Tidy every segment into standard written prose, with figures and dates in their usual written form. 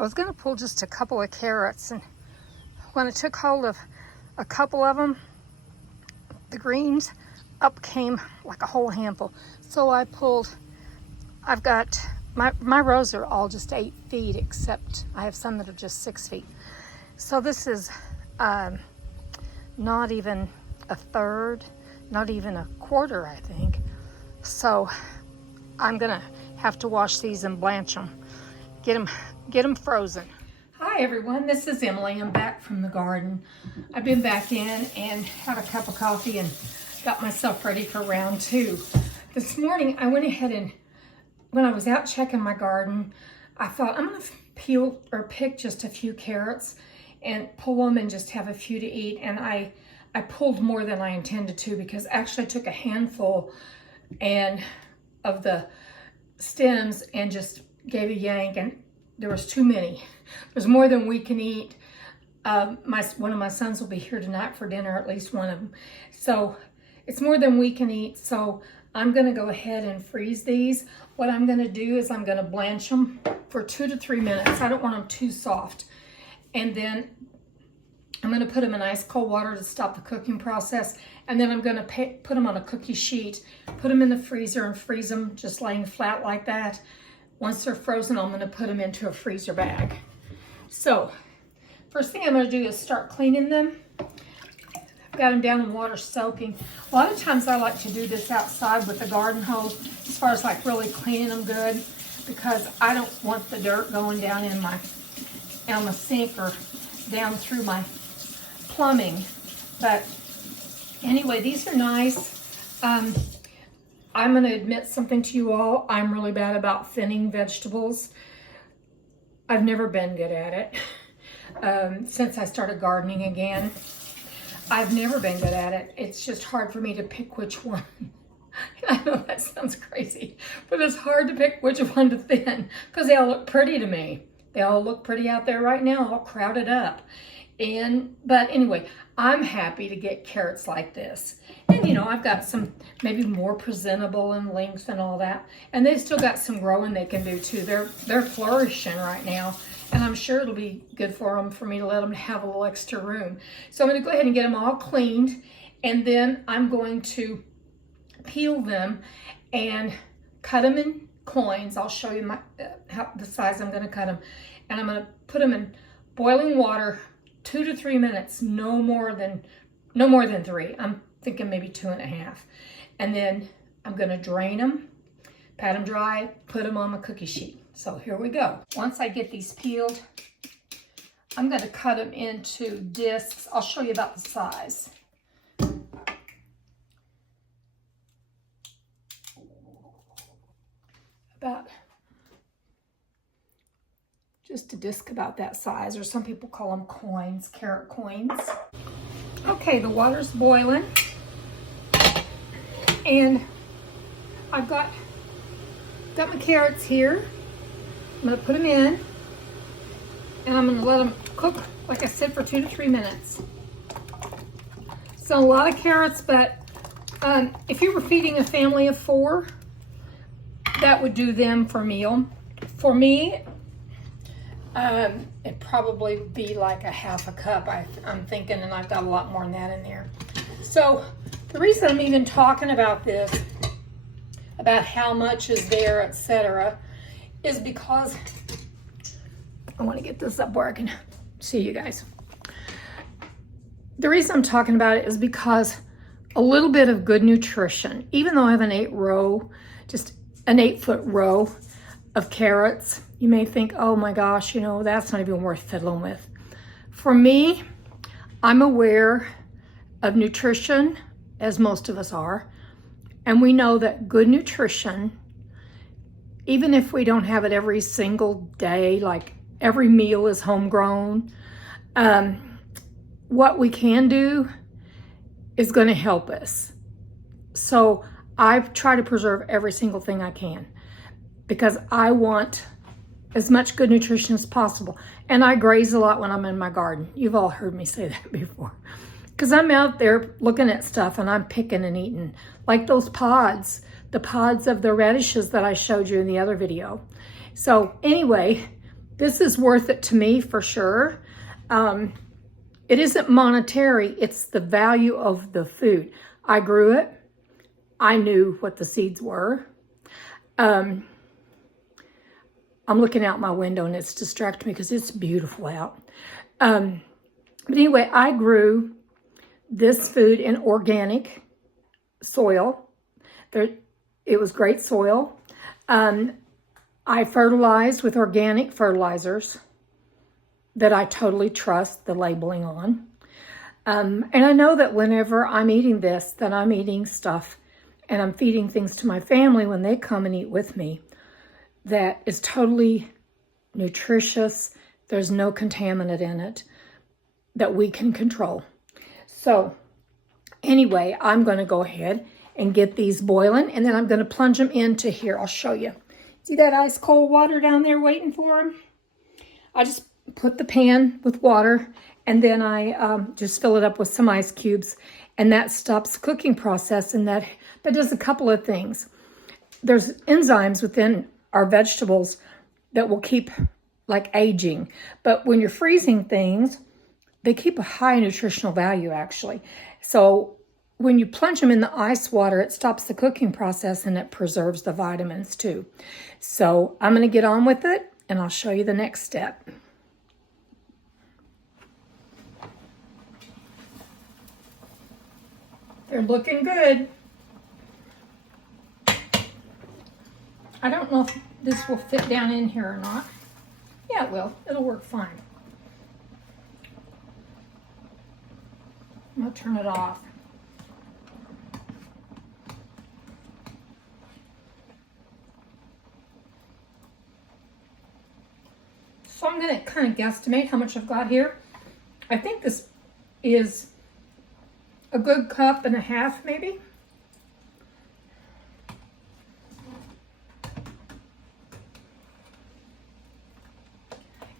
I was gonna pull just a couple of carrots, and when I took hold of a couple of them, the greens, up came like a whole handful. So I pulled, I've got, my rows are all just 8 feet, except I have some that are just 6 feet. So this is not even a third, not even a quarter, I think. So I'm gonna have to wash these and blanch them, get them frozen. Hi everyone, this is Emily. I'm back from the garden. I've been back in and had a cup of coffee and got myself ready for round 2. This morning I went ahead and, when I was out checking my garden, I thought I'm gonna peel or pick just a few carrots and pull them and just have a few to eat. And I pulled more than I intended to, because actually I took a handful and of the stems and just gave a yank, and there was too many. There's more than we can eat. One of my sons will be here tonight for dinner, at least one of them. So it's more than we can eat. So I'm gonna go ahead and freeze these. What I'm gonna do is I'm gonna blanch them for 2 to 3 minutes. I don't want them too soft. And then I'm gonna put them in ice cold water to stop the cooking process. And then I'm gonna put them on a cookie sheet, put them in the freezer and freeze them just laying flat like that. Once they're frozen, I'm gonna put them into a freezer bag. So, first thing I'm gonna do is start cleaning them. I've got them down in water soaking. A lot of times I like to do this outside with the garden hose, as far as like really cleaning them good, because I don't want the dirt going down in my sink or down through my plumbing. But anyway, these are nice. I'm going to admit something to you all. I'm really bad about thinning vegetables. I've never been good at it since I started gardening again. I've never been good at it. It's just hard for me to pick which one. I know that sounds crazy, but it's hard to pick which one to thin, because they all look pretty to me. They all look pretty out there right now, all crowded up. But anyway, I'm happy to get carrots like this. And you know, I've got some maybe more presentable in length and all that. And they've still got some growing they can do too. They're flourishing right now. And I'm sure it'll be good for them, for me to let them have a little extra room. So I'm gonna go ahead and get them all cleaned. And then I'm going to peel them and cut them in coins. I'll show you the size I'm gonna cut them. And I'm gonna put them in boiling water 2 to 3 minutes, no more than 3. I'm thinking maybe 2.5. And then I'm gonna drain them, pat them dry, put them on my cookie sheet. So here we go. Once I get these peeled, I'm gonna cut them into discs. I'll show you about the size. About just a disc about that size, or some people call them coins, carrot coins. Okay, the water's boiling, and I've got my carrots here. I'm gonna put them in, and I'm gonna let them cook, like I said, for 2 to 3 minutes. So a lot of carrots, but if you were feeding a family of 4, that would do them for a meal. For me, it'd probably be like a half a cup, I'm thinking, and I've got a lot more than that in there. So the reason I'm even talking about this, about how much is there, etc., is because I want to get this up where I can see you guys. The reason I'm talking about it is because a little bit of good nutrition, even though I have an 8-foot row of carrots, you may think, oh my gosh, you know, that's not even worth fiddling with. For me, I'm aware of nutrition, as most of us are, and we know that good nutrition, even if we don't have it every single day, like every meal is homegrown, what we can do is going to help us. So I try to preserve every single thing I can, because I want as much good nutrition as possible. And I graze a lot when I'm in my garden. You've all heard me say that before. Because I'm out there looking at stuff and I'm picking and eating. Like those pods, the pods of the radishes that I showed you in the other video. So anyway, This is worth it to me for sure. It isn't monetary, it's the value of the food. I grew it. I knew what the seeds were. I'm looking out my window and it's distracting me because it's beautiful out. But anyway, I grew this food in organic soil. It was great soil. I fertilized with organic fertilizers that I totally trust the labeling on. And I know that whenever I'm eating this, that I'm eating stuff and I'm feeding things to my family when they come and eat with me that is totally nutritious. There's no contaminant in it that we can control. So anyway, I'm going to go ahead and get these boiling, and then I'm going to plunge them into here. I'll show you. See that ice cold water down there waiting for them? I just put the pan with water, and then I just fill it up with some ice cubes, and that stops the cooking process, and that does a couple of things. There's enzymes within our vegetables that will keep like aging, but when you're freezing things, they keep a high nutritional value actually. So when you plunge them in the ice water, it stops the cooking process and it preserves the vitamins too. So I'm going to get on with it and I'll show you the next step. They're looking good. I don't know if this will fit down in here or not. Yeah, it will. It'll work fine. I'm going to turn it off. So I'm going to kind of guesstimate how much I've got here. I think this is a good cup and a half, maybe.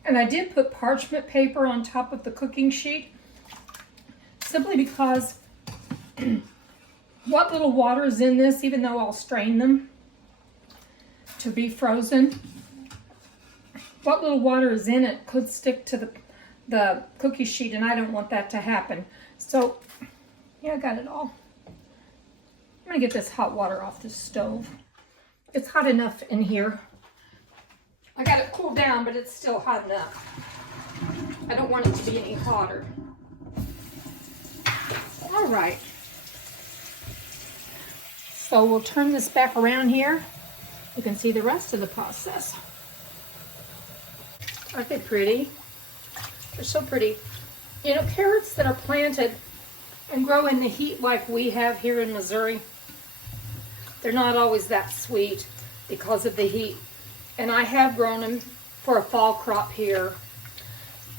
And I did put parchment paper on top of the cooking sheet, simply because what little water is in this, even though I'll strain them to be frozen, what little water is in it could stick to the cookie sheet, and I don't want that to happen. So, yeah, I got it all. I'm gonna get this hot water off the stove. It's hot enough in here. I got it cooled down, but it's still hot enough. I don't want it to be any hotter. All right. So we'll turn this back around here. You can see the rest of the process. Aren't they pretty? They're so pretty. You know, carrots that are planted and grow in the heat like we have here in Missouri, they're not always that sweet because of the heat. And I have grown them for a fall crop here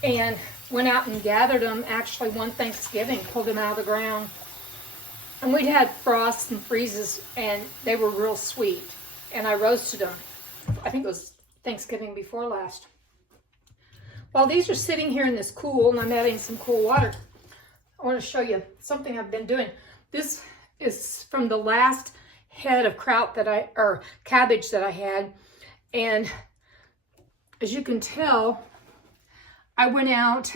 and went out and gathered them actually one Thanksgiving, pulled them out of the ground. And we'd had frosts and freezes and they were real sweet. And I roasted them. I think it was Thanksgiving before last. While these are sitting here in this cool and I'm adding some cool water, I want to show you something I've been doing. This is from the last head of cabbage that I had. And as you can tell, I went out,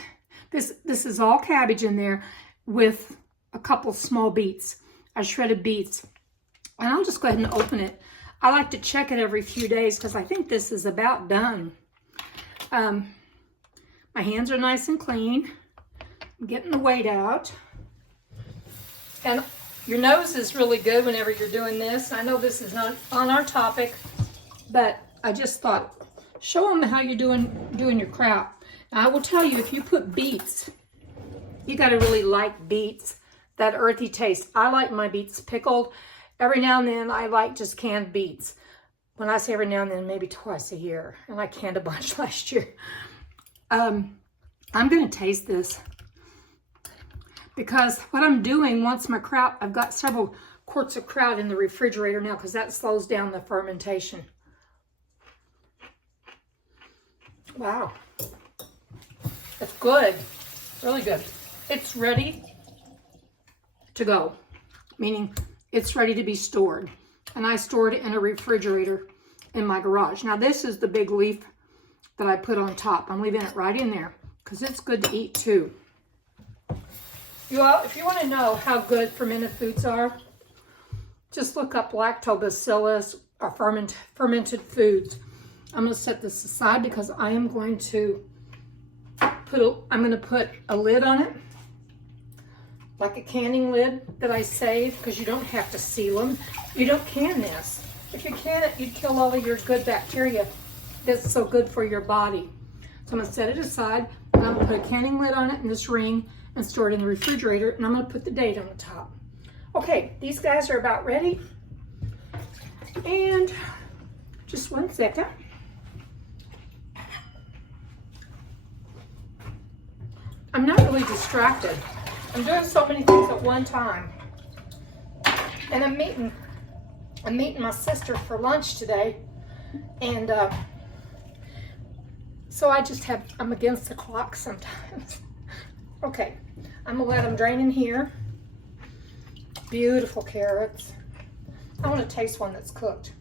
this is all cabbage in there with a couple small beets. I shredded beets. And I'll just go ahead and open it. I like to check it every few days because I think this is about done. My hands are nice and clean. I'm getting the weight out. And your nose is really good whenever you're doing this. I know this is not on our topic, but I just thought, show them how you're doing your crap. Now, I will tell you, if you put beets, you got to really like beets, that earthy taste. I like my beets pickled. Every now and then, I like just canned beets. When I say every now and then, maybe twice a year. And I canned a bunch last year. I'm going to taste this. Because what I'm doing, once my kraut, I've got several quarts of kraut in the refrigerator now because that slows down the fermentation. Wow. It's good. Really good. It's ready to go. Meaning it's ready to be stored. And I stored it in a refrigerator in my garage. Now this is the big leaf that I put on top. I'm leaving it right in there because it's good to eat too. You all, if you want to know how good fermented foods are, just look up lactobacillus or fermented foods. I'm going to set this aside because I am going to put a lid on it, like a canning lid that I save, because you don't have to seal them. You don't can this. If you can it, you'd kill all of your good bacteria that's so good for your body. So I'm going to set it aside, and I'm going to put a canning lid on it in this ring and store it in the refrigerator, and I'm going to put the date on the top. Okay, these guys are about ready. And just 1 second. I'm not really distracted. I'm doing so many things at one time. And I'm meeting my sister for lunch today. And so I'm against the clock sometimes. Okay, I'm gonna let them drain in here. Beautiful carrots. I want to taste one that's cooked.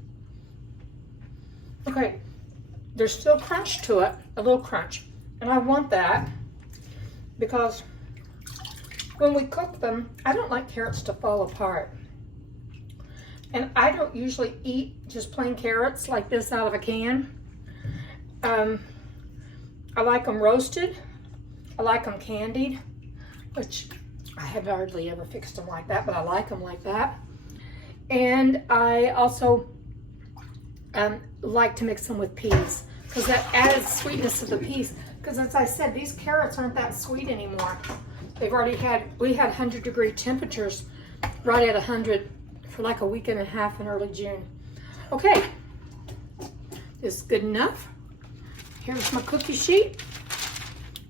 Okay, there's still crunch to it, a little crunch. And I want that because when we cook them, I don't like carrots to fall apart. And I don't usually eat just plain carrots like this out of a can. I like them roasted. I like them candied, which I have hardly ever fixed them like that, but I like them like that. And I also like to mix them with peas because that adds sweetness to the peas. Because as I said, these carrots aren't that sweet anymore. We had 100-degree temperatures right at 100 for like a week and a half in early June. Okay, this is good enough. Here's my cookie sheet,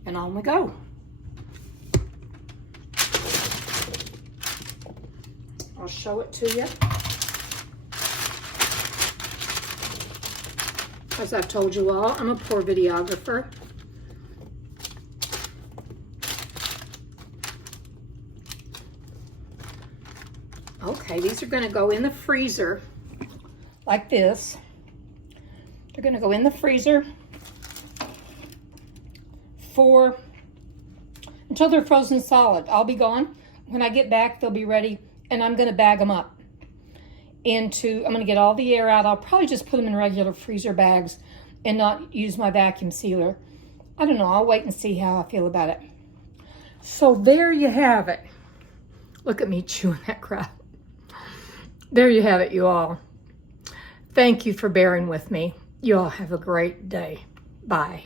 and on we go. I'll show it to you. As I've told you all, I'm a poor videographer. Okay, these are going to go in the freezer like this. They're going to go in the freezer until they're frozen solid. I'll be gone. When I get back, they'll be ready, and I'm going to bag them up. I'm going to get all the air out. I'll probably just put them in regular freezer bags and not use my vacuum sealer. I don't know. I'll wait and see how I feel about it. So there you have it. Look at me chewing that crap. There you have it, you all. Thank you for bearing with me. You all have a great day. Bye.